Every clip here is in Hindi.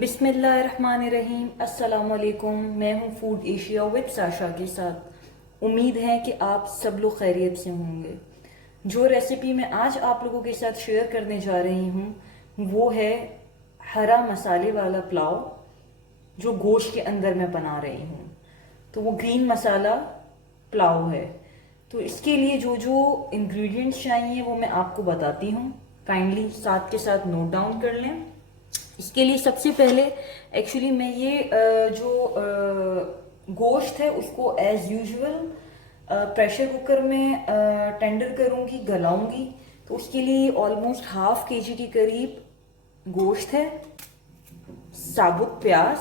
बिस्मिल्लाहिर्रहमानिर्रहीम। अस्सलामुअलैकुम। मैं हूँ फूड एशिया विद साशा के साथ। उम्मीद है कि आप सब लोग खैरियत से होंगे। जो रेसिपी मैं आज आप लोगों के साथ शेयर करने जा रही हूँ वो है हरा मसाले वाला पुलाव, जो गोश्त के अंदर मैं बना रही हूँ। तो वो ग्रीन मसाला पुलाव है। तो इसके लिए जो जो इंग्रेडिएंट्स चाहिए वो मैं आपको बताती हूँ। काइंडली साथ के साथ नोट डाउन कर लें। इसके लिए सबसे पहले एक्चुअली मैं ये जो गोश्त है उसको एज यूजुअल प्रेशर कुकर में टेंडर करूंगी, गलाऊंगी। तो उसके लिए ऑलमोस्ट हाफ केजी के करीब गोश्त है, साबुत प्याज,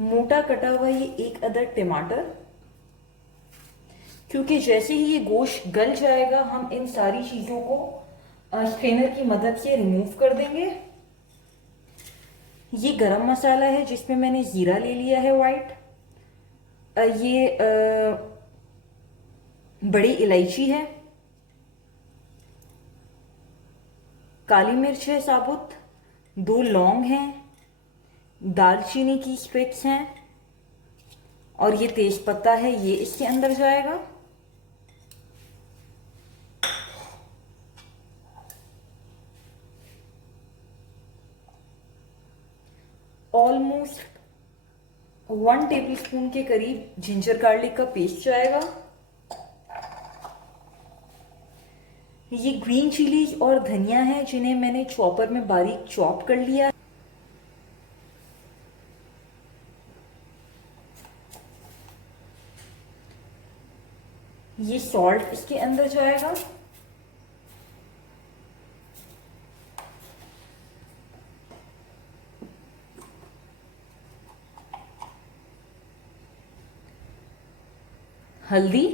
मोटा कटा हुआ ये एक अदद टमाटर। क्योंकि जैसे ही ये गोश्त गल जाएगा हम इन सारी चीजों को स्ट्रेनर की मदद से रिमूव कर देंगे। ये गरम मसाला है जिसमें मैंने जीरा ले लिया है वाइट। ये बड़ी इलायची है, काली मिर्च है साबुत, 2 लौंग हैं, दालचीनी की स्टिक्स हैं और ये तेज पत्ता है, ये इसके अंदर जाएगा। ऑलमोस्ट 1 टेबलस्पून के करीब जिंजर गार्लिक का पेस्ट जाएगा। ये ग्रीन चिलीज और धनिया है जिन्हें मैंने चॉपर में बारीक चॉप कर लिया। ये सॉल्ट इसके अंदर जाएगा। हल्दी,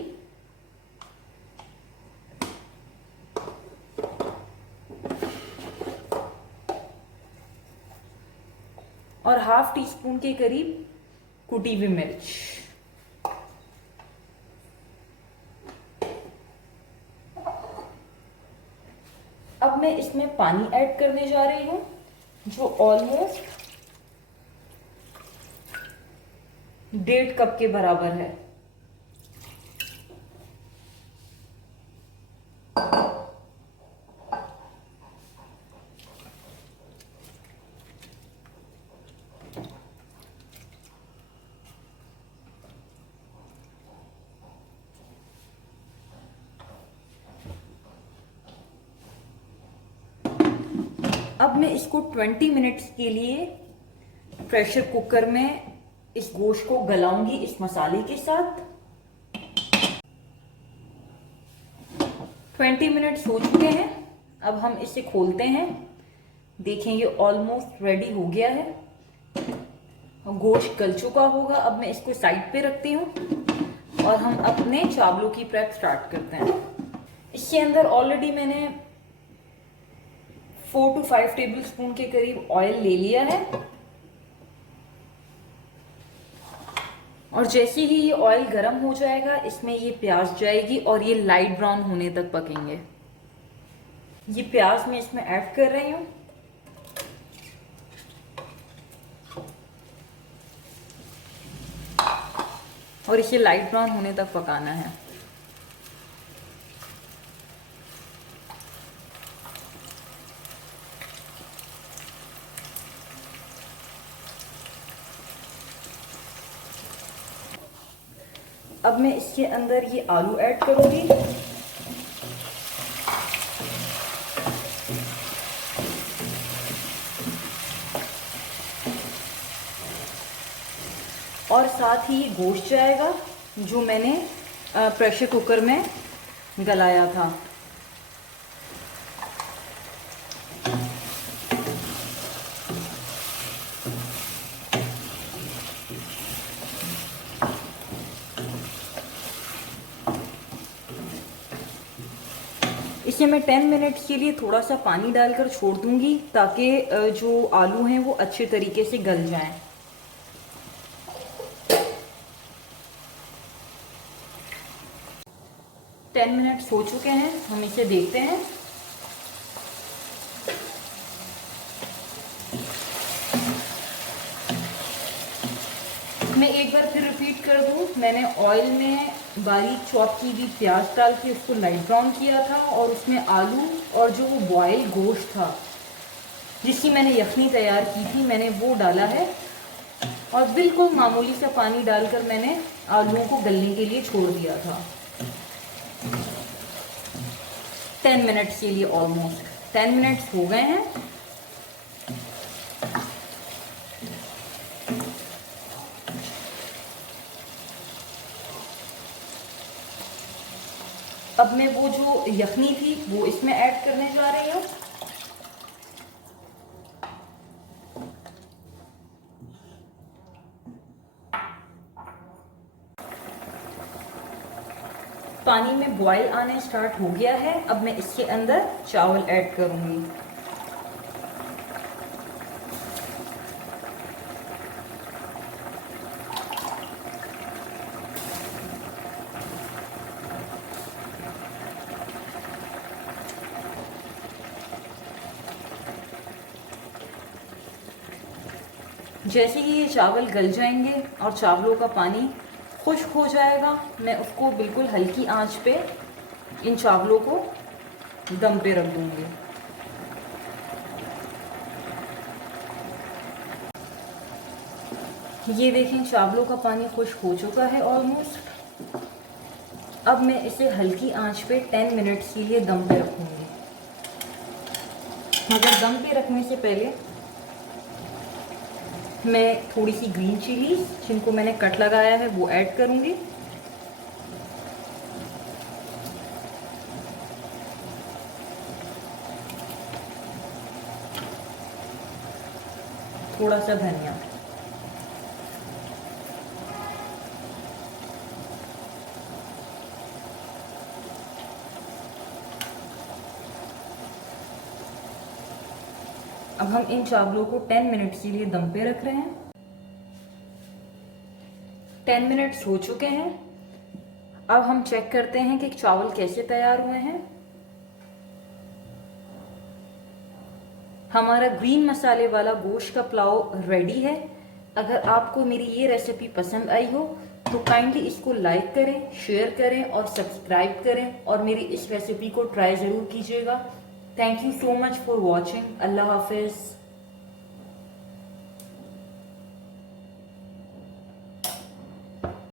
और हाफ टी स्पून के करीब कुटी हुई मिर्च। अब मैं इसमें पानी ऐड करने जा रही हूं जो ऑलमोस्ट 1.5 कप के बराबर है। अब मैं इसको 20 मिनट्स के लिए प्रेशर कुकर में इस गोश्त को गलाऊंगी इस मसाले के साथ। 20 मिनट्स हो चुके हैं। अब हम इसे खोलते हैं। देखें ये ऑलमोस्ट रेडी हो गया है, गोश्त गल चुका होगा। अब मैं इसको साइड पे रखती हूँ और हम अपने चावलों की प्रेप स्टार्ट करते हैं। इसके अंदर ऑलरेडी मैंने 4 to 5 टेबल स्पून के करीब ऑयल ले लिया है और जैसे ही ये ऑयल गर्म हो जाएगा इसमें ये प्याज जाएगी और ये लाइट ब्राउन होने तक पकेंगे। ये प्याज मैं इसमें ऐड कर रही हूँ। और इसे लाइट ब्राउन होने तक पकाना है। अब मैं इसके अंदर ये आलू ऐड करूंगी। और साथ ही गोश्त जाएगा जो मैंने प्रेशर कुकर में गलाया था। इसे मैं 10 मिनट्स के लिए थोड़ा सा पानी डालकर छोड़ दूंगी ताकि जो आलू हैं वो अच्छे तरीके से गल जाएं। 10 मिनट्स हो चुके हैं, हम इसे देखते हैं। मैं एक बार फिर रिपीट कर दूं, मैंने ऑयल में बारीक चॉप की हुई प्याज डाल के उसको लाइट ब्राउन किया था और उसमें आलू और जो वो बॉयल गोश्त था जिसकी मैंने यखनी तैयार की थी मैंने वो डाला है और बिल्कुल मामूली सा पानी डालकर मैंने आलूओं को गलने के लिए छोड़ दिया था 10 मिनट्स के लिए। ऑलमोस्ट 10 मिनट्स हो गए हैं। अब मैं वो जो यखनी थी वो इसमें ऐड करने जा रही हूँ। पानी में बॉयल आने स्टार्ट हो गया है। अब मैं इसके अंदर चावल ऐड करूंगी। जैसे ही ये चावल गल जाएंगे और चावलों का पानी खुश्क हो जाएगा, मैं उसको बिल्कुल हल्की आंच पे इन चावलों को दम पे रख दूंगी। ये देखें, चावलों का पानी खुश्क हो चुका है ऑलमोस्ट। अब मैं इसे हल्की आंच पे 10 मिनट्स के लिए दम पे रखूंगी। मगर दम पे रखने से पहले मैं थोड़ी सी ग्रीन चिलीज जिनको मैंने कट लगाया है वो ऐड करूंगी। थोड़ा सा धनिया। अब हम इन चावलों को 10 मिनट्स के लिए दम पे रख रहे हैं। 10 मिनट्स हो चुके हैं। अब हम चेक करते हैं कि चावल कैसे तैयार हुए हैं। हमारा ग्रीन मसाले वाला गोश्त का पुलाव रेडी है। अगर आपको मेरी ये रेसिपी पसंद आई हो तो काइंडली इसको लाइक करें, शेयर करें और सब्सक्राइब करें और मेरी इस रेसिपी को ट्राई ज़रूर कीजिएगा। Thank you so much for watching. अल्लाह हाफिज़।